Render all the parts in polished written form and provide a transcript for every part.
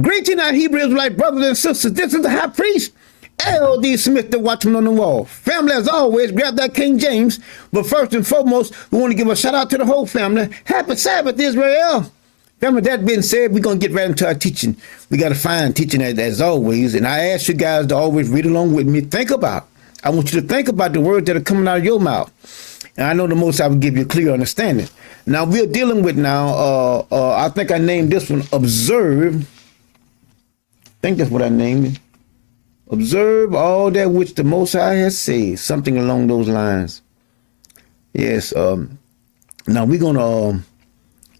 Greeting our Hebrew Israelite brothers and sisters. This is the high priest, L.D. Smith, the watchman on the wall. Family, as always, grab that King James. But first and foremost, we want to give a shout out to the whole family. Happy Sabbath, Israel. Family, that being said, we're going to get right into our teaching. We got a fine teaching as always. And I ask you guys to always read along with me. I want you to think about the words that are coming out of your mouth. And I know the Most I will give you a clear understanding. Now, we're dealing with now, I think I named this one, observe. I think that's what I named it. Observe all that which the Most High has said. Something along those lines. Yes. Now we're gonna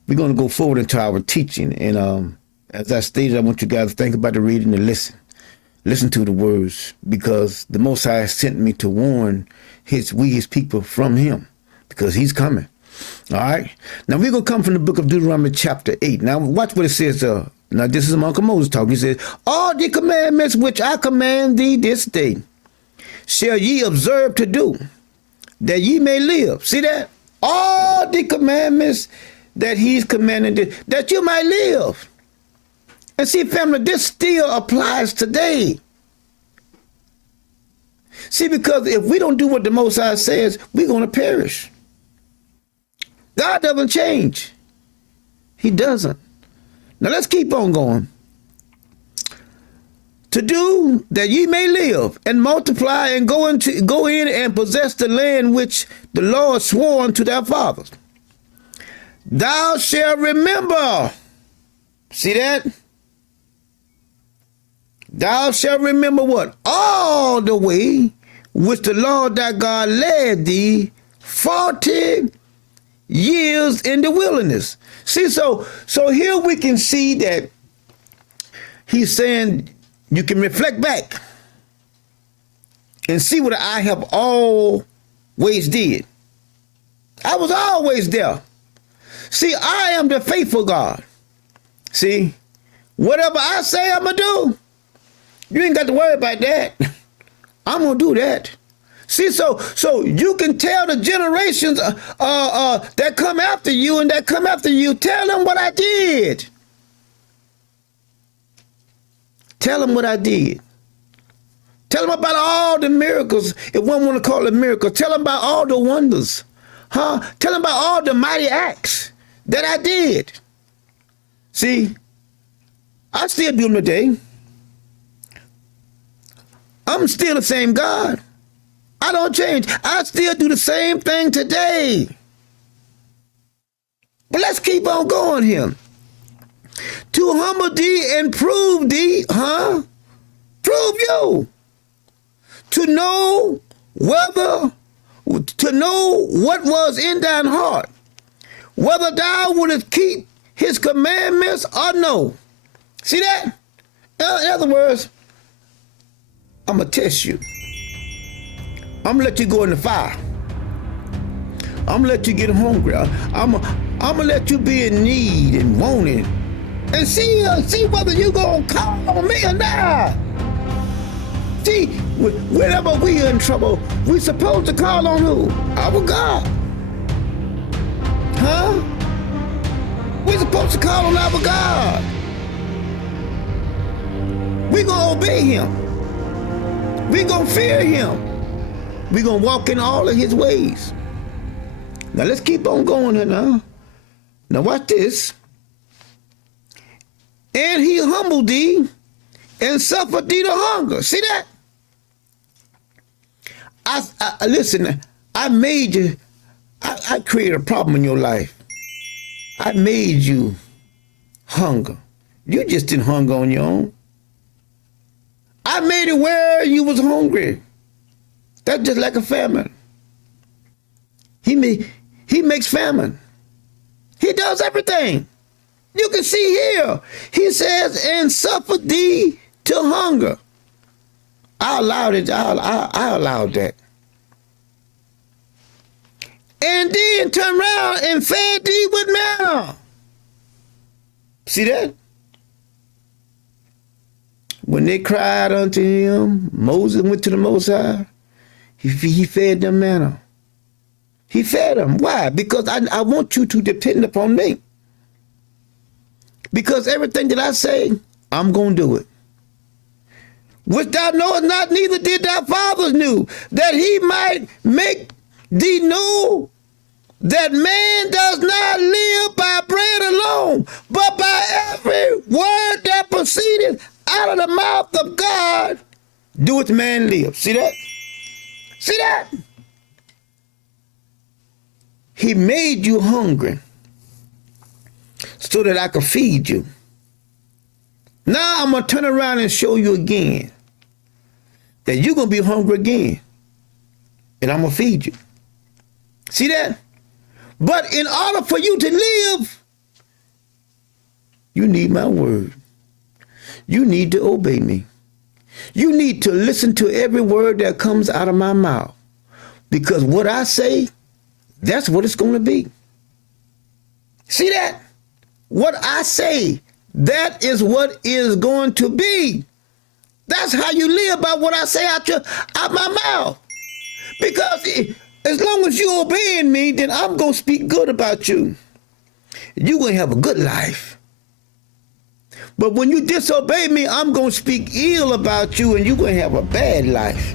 go forward into our teaching, and as I stated, I want you guys to think about the reading and listen to the words, because the Most High sent me to warn his people from him, because he's coming. All right. Now we're gonna come from the book of Deuteronomy chapter 8. Now watch what it says. Now this is Uncle Moses talking. He says, all the commandments which I command thee this day shall ye observe to do, that ye may live. See that? All the commandments that he's commanded, that you might live. And see, family, this still applies today. See, because if we don't do what the Most High says, we're going to perish. God doesn't change. He doesn't. Now let's keep on going. To do that ye may live and multiply and go in and possess the land which the Lord swore unto their fathers. Thou shalt remember. See that? Thou shalt remember what? All the way which the Lord thy God led thee 40 years in the wilderness. See, so here we can see that he's saying you can reflect back and see what I have always did. I was always there. See, I am the faithful God. See, whatever I say I'm going to do, you ain't got to worry about that. I'm going to do that. See, so you can tell the generations that come after you and that come after you, tell them what I did. Tell them what I did. Tell them about all the miracles, if one want to call it miracles. Tell them about all the wonders. Tell them about all the mighty acts that I did. See, I still do them today. I'm still the same God. I don't change. I still do the same thing today. But let's keep on going here. To humble thee and prove thee, Prove you. To know what was in thine heart, whether thou wouldest keep his commandments or no. See that? In other words, I'm going to test you. I'm going to let you go in the fire. I'm going to let you get hungry. I'm going to let you be in need and wanting. And see whether you going to call on me or not. See, whenever we are in trouble, we supposed to call on who? Our God. We supposed to call on our God. We going to obey him. We going to fear him. We're going to walk in all of his ways. Now, let's keep on going here now. Now, watch this. And he humbled thee and suffered thee to hunger. See that? Listen, I made you. I created a problem in your life. I made you hunger. You just didn't hunger on your own. I made it where you was hungry. That's just like a famine. He makes famine. He does everything. You can see here. He says, and suffered thee to hunger. I allowed it. I allowed that. And then turned around and fed thee with manna. See that? When they cried unto him, Moses went to the Most High. He fed them manna. He fed them. Why? Because I want you to depend upon me. Because everything that I say, I'm going to do it. Which thou knowest not, neither did thy fathers knew, that he might make thee know that man does not live by bread alone, but by every word that proceedeth out of the mouth of God doeth man live. See that? See that? He made you hungry so that I could feed you. Now I'm going to turn around and show you again that you're going to be hungry again, and I'm going to feed you. See that? But in order for you to live, you need my word. You need to obey me. You need to listen to every word that comes out of my mouth, because what I say, that's what it's going to be. See that? What I say, that is what is going to be. That's how you live, by what I say out my mouth. Because as long as you obeying me, then I'm going to speak good about you. You're going to have a good life. But when you disobey me, I'm going to speak ill about you, and you're going to have a bad life.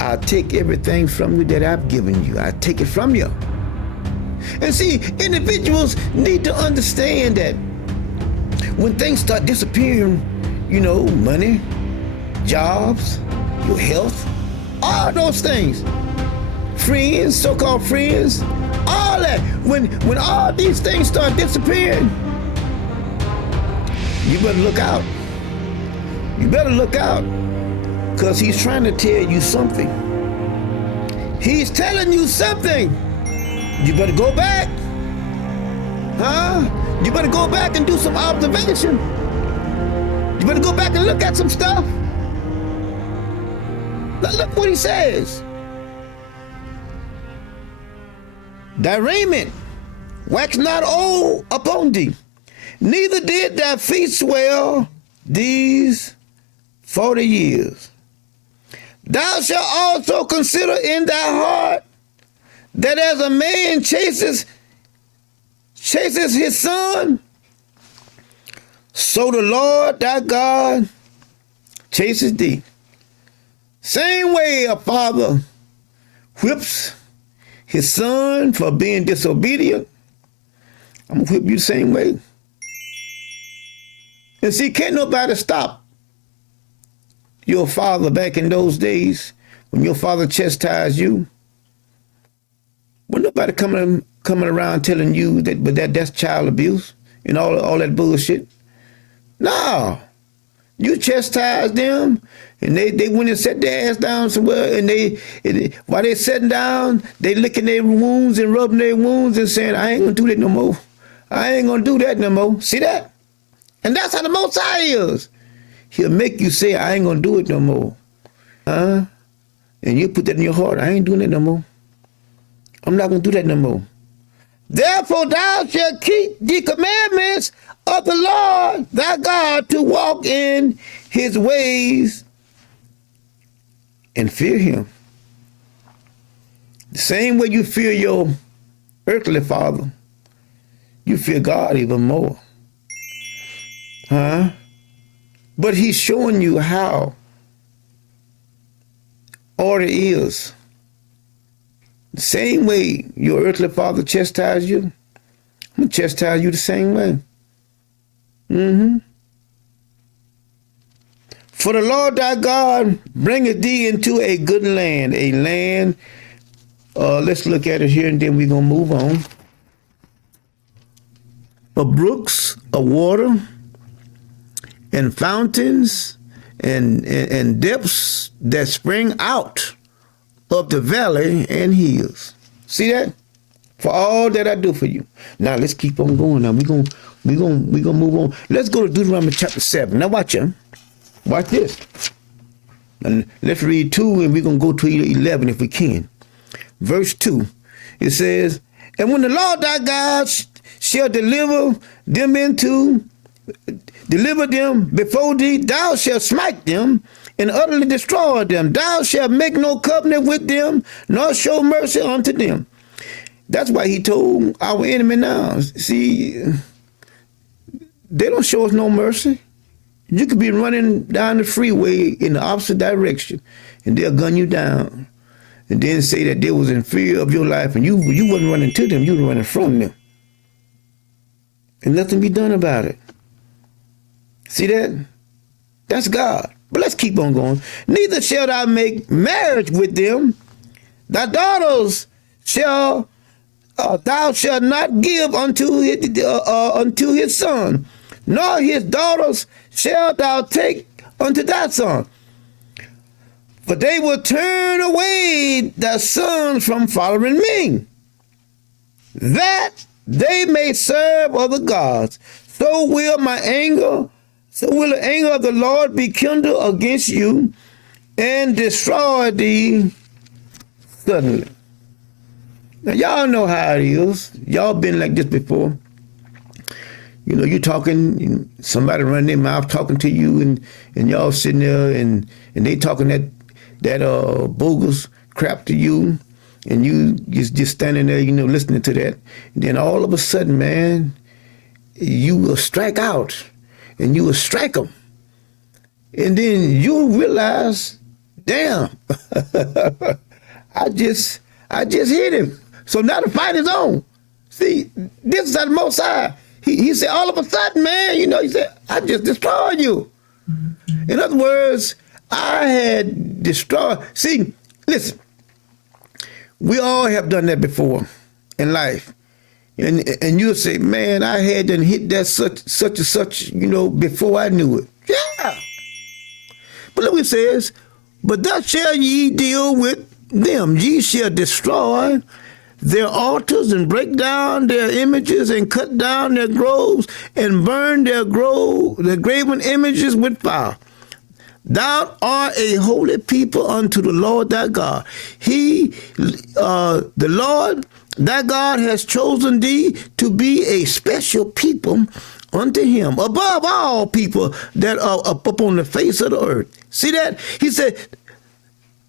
I'll take everything from you that I've given you. I take it from you. And see, individuals need to understand that when things start disappearing, you know, money, jobs, your health, all those things, friends, so-called friends, all that, when all these things start disappearing, you better look out. You better look out, because he's trying to tell you something. He's telling you something. You better go back. Huh? You better go back and do some observation. You better go back and look at some stuff. Now look what he says. Thy raiment wax not old upon thee, neither did thy feet swell these 40 years. Thou shalt also consider in thy heart that as a man chases his son, so the Lord thy God chases thee. Same way a father whips his son for being disobedient, I'm gonna whip you the same way. And see, can't nobody stop your father back in those days when your father chastised you. When nobody coming around telling you that's child abuse and all that bullshit. No. You chastise them, and they went and sat their ass down somewhere, and while they sitting down, they licking their wounds and rubbing their wounds and saying, I ain't gonna do that no more. I ain't gonna do that no more. See that? And that's how the Most High is. He'll make you say, I ain't gonna do it no more. And you put that in your heart, I ain't doing it no more. I'm not gonna do that no more. Therefore thou shalt keep the commandments of the Lord thy God, to walk in his ways and fear him. The same way you fear your earthly father, you fear God even more. But he's showing you how order is. The same way your earthly father chastised you, I'm going to chastise you the same way. For the Lord thy God bringeth thee into a good land, let's look at it here and then we're going to move on. Of brooks of water and fountains and depths that spring out of the valley and hills. See that? For all that I do for you. Now let's keep on going. Now we're gonna move on. Let's go to Deuteronomy chapter 7. Now watch him. Watch this. And let's read 2 and we're gonna go to 11 if we can. Verse 2. It says, and when the Lord thy God shall deliver them before thee, thou shalt smite them and utterly destroy them. Thou shalt make no covenant with them, nor show mercy unto them. That's why he told our enemy now, see, they don't show us no mercy. You could be running down the freeway in the opposite direction, and they'll gun you down, and then say that they was in fear of your life, and you wasn't running to them, you were running from them, and nothing be done about it. See that? That's God. But let's keep on going. Neither shall thou make marriage with them. Thy daughters shall thou shalt not give unto his son, nor his daughters shalt thou take unto thy son. For they will turn away thy sons from following me, that they may serve other gods. So will the anger of the Lord be kindled against you, and destroy thee suddenly. Now, y'all know how it is. Y'all been like this before. You know, you talking, somebody running their mouth talking to you, and y'all sitting there, and they talking that bogus crap to you, and you just standing there, you know, listening to that. And then all of a sudden, man, you will strike out, and you will strike them. And then you'll realize, damn, I just hit him. So now the fight is on. See, this is at the Most High. He said, all of a sudden, man, you know, he said, I just destroyed you. Mm-hmm. In other words, I had destroyed. See, listen, we all have done that before in life. And you'll say, man, I had done hit that such and such, you know, before I knew it. Yeah. But look what it says, but thus shall ye deal with them. Ye shall destroy their altars and break down their images and cut down their groves and burn their graven images with fire. Thou art a holy people unto the Lord thy God. The Lord thy God has chosen thee to be a special people unto him, above all people that are up on the face of the earth. See that? He said,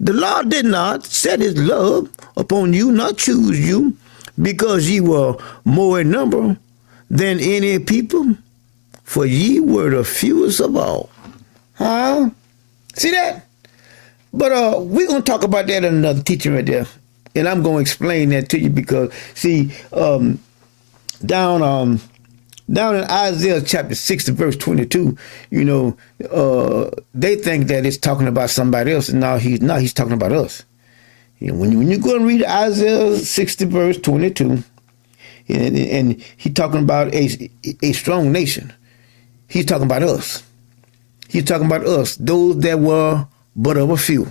the Lord did not set his love upon you, not choose you, because ye were more in number than any people, for ye were the fewest of all. Huh? See that? But we're going to talk about that in another teaching right there. And I'm going to explain that to you because, see, down in Isaiah chapter 60, verse 22, you know, they think that it's talking about somebody else. And no, he's not. He's talking about us. You know, when you go and read Isaiah 60, verse 22, and he's talking about a strong nation, he's talking about us. He's talking about us, those that were but of a few.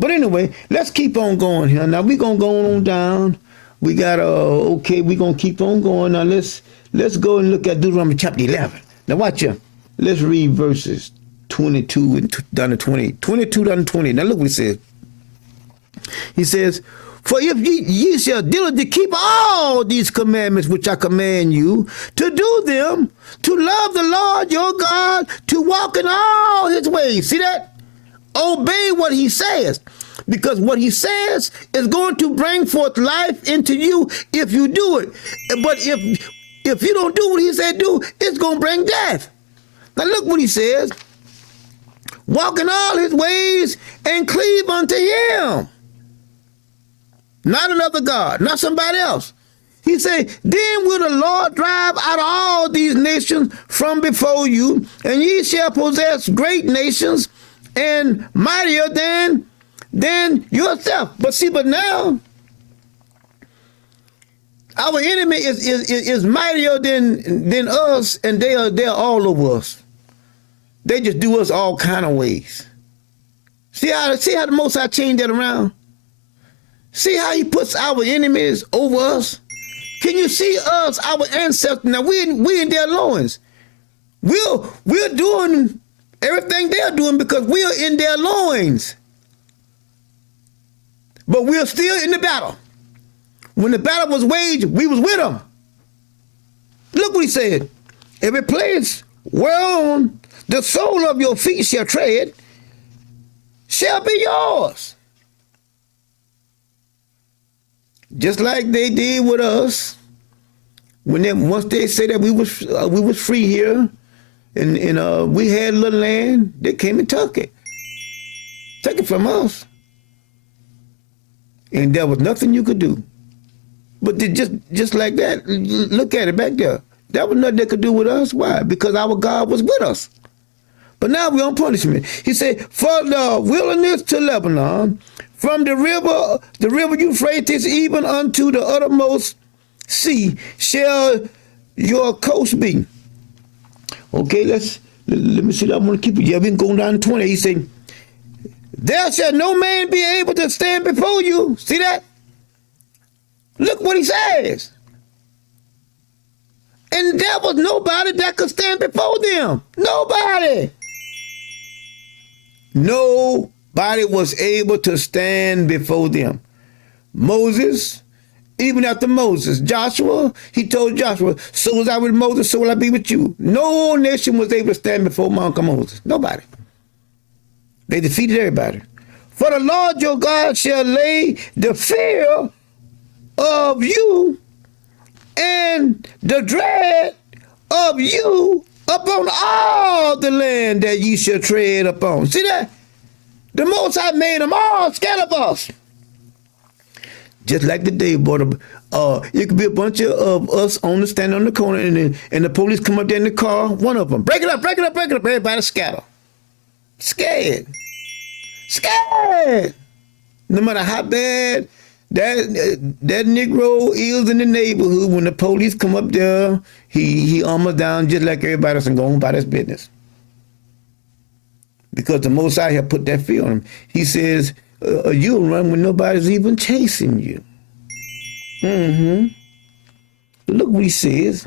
But anyway, let's keep on going here. Now, we're going to go on down. We got, okay, we're going to keep on going. Now, let's go and look at Deuteronomy chapter 11. Now, watch here. Let's read verses 22 and down to 20. 22 down to 20. Now, look what he says. He says, for if ye shall diligently keep all these commandments which I command you, to do them, to love the Lord your God, to walk in all his ways. See that? Obey what he says, because what he says is going to bring forth life into you if you do it. But if you don't do what he said do, it's going to bring death. Now look what he says. Walk in all his ways and cleave unto him. Not another God, not somebody else. He said, then will the Lord drive out all these nations from before you, and ye shall possess great nations and mightier than yourself. But now our enemy is mightier than us, and they're all over us. They just do us all kind of ways. See how the Most High changed that around? See how he puts our enemies over us? Can you see us, our ancestors? Now we in their loins. We're doing everything they're doing because we are in their loins. But we're still in the battle. When the battle was waged, we was with them. Look what he said. Every place whereon the sole of your feet shall tread shall be yours. Just like they did with us Once they say that we was free here, and we had a little land, they came and took it from us, and there was nothing you could do. But just like that, look at it back there. There was nothing they could do with us. Why? Because our God was with us. But now we're on punishment. He said, for the wilderness to Lebanon, from the river Euphrates, even unto the uttermost sea, shall your coast be. Okay, let me see. I want to keep it. Yeah, we can go down to 20. He said, there shall no man be able to stand before you. See that? Look what he says. And there was nobody that could stand before them. Nobody. Nobody was able to stand before them. Moses, even after Moses, Joshua, he told Joshua, so was I with Moses, so will I be with you. No nation was able to stand before Mount Moses. Nobody. They defeated everybody. For the Lord your God shall lay the fear of you and the dread of you upon all the land that ye shall tread upon. See that? The Most High made them all scared of us. Just like the day, boy, it could be a bunch of us standing on the corner, and the police come up there in the car, one of them, break it up, everybody scatter. Scared. No matter how bad that Negro is in the neighborhood, when the police come up there, he armors down just like everybody else and go on about his business. Because the Most High have put that fear on him. He says, you'll run when nobody's even chasing you. Look what he says.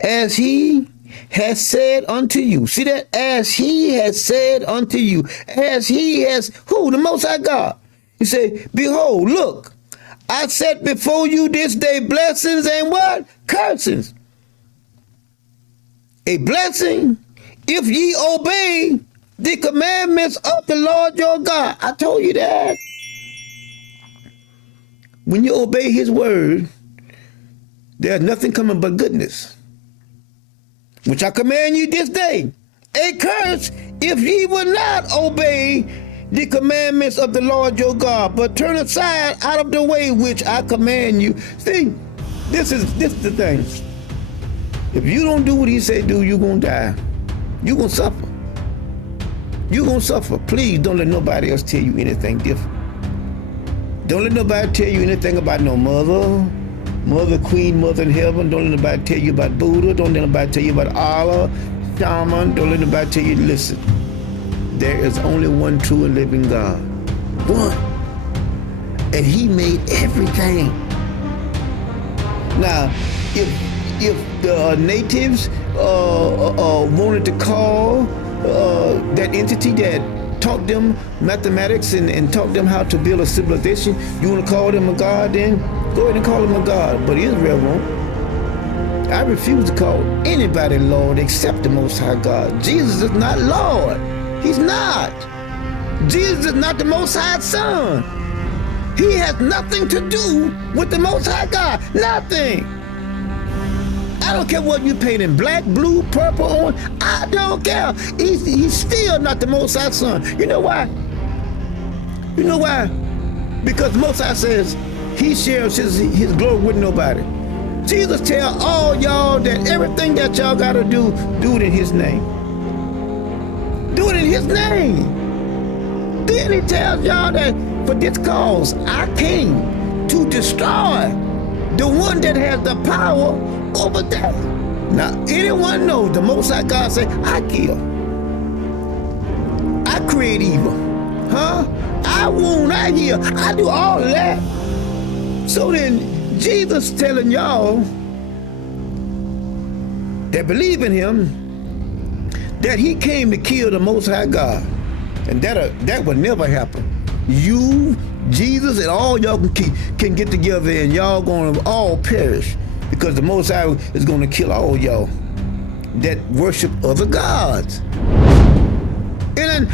As he has said unto you. See that? As he has said unto you. As he has, who? The Most High God. He said, behold, look, I set before you this day blessings and what? Curses. A blessing if ye obey the commandments of the Lord your God. I told you that. When you obey his word, there's nothing coming but goodness, which I command you this day. A curse if ye will not obey the commandments of the Lord your God, but turn aside out of the way which I command you. See, this is the thing. If you don't do what he said do, you're going to die. You're going to suffer. You're going to suffer. Please don't let nobody else tell you anything different. Don't let nobody tell you anything about no mother, queen, mother in heaven. Don't let nobody tell you about Buddha. Don't let nobody tell you about Allah, shaman. Don't let nobody tell you, listen, there is only one true and living God. One. And he made everything. Now, if the natives wanted to call that entity that taught them mathematics and taught them how to build a civilization, you want to call them a god, then go ahead and call them a god. But Israel won't. I refuse to call anybody Lord except the Most High God. Jesus is not Lord. He's not. Jesus is not the Most High Son. He has nothing to do with the Most High God. Nothing. I don't care what you paint in black, blue, purple, orange. I don't care. He's still not the Most High Son. You know why? You know why? Because the Most High says he shares his glory with nobody. Jesus tell all y'all that everything that y'all got to do it in his name. Do it in his name. Then he tells y'all that for this cause I came to destroy the one that has the power over death. Now, anyone knows the Most High God say, I kill. I create evil. I wound, I heal. I do all of that. So then, Jesus telling y'all that believe in him that he came to kill the Most High God. And that would never happen. You, Jesus, and all y'all can get together and y'all going to all perish. Because the Most High is going to kill all y'all that worship other gods. And then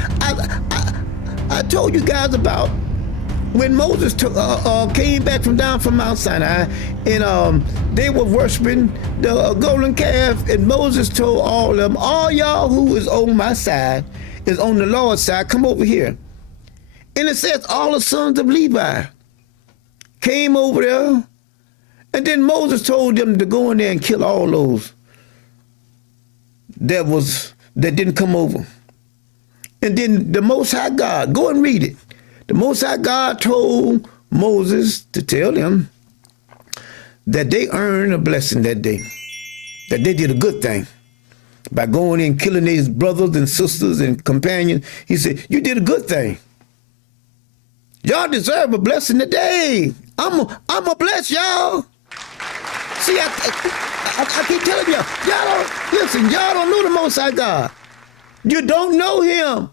I told you guys about when Moses came back from down from Mount Sinai, and they were worshiping the golden calf, and Moses told all of them, all y'all who is on my side, is on the Lord's side, come over here. And it says all the sons of Levi came over there, and then Moses told them to go in there and kill all those that didn't come over. And then the Most High God, go and read it. The Most High God told Moses to tell them that they earned a blessing that day, that they did a good thing by going in and killing these brothers and sisters and companions. He said, you did a good thing. Y'all deserve a blessing today. I'm a bless y'all. See, I keep telling y'all don't know the Most High God. You don't know him.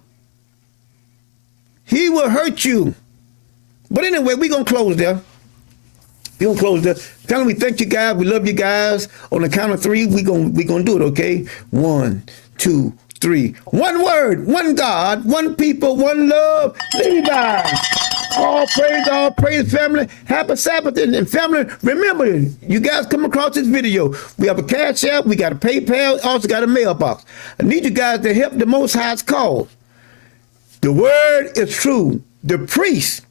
He will hurt you. But anyway, we're going to close there. We're going to close there. Tell them we thank you guys. We love you guys. On the count of three, we're gonna do it, okay? 1, 2, 3. One word, one God, one people, one love. Levi. All praise, family. Happy Sabbath. And family, remember, you guys come across this video. We have a Cash App. We got a PayPal. Also got a mailbox. I need you guys to help the Most High's cause. The word is true. The priest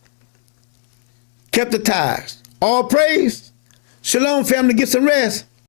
kept the tithes. All praise. Shalom, family. Get some rest.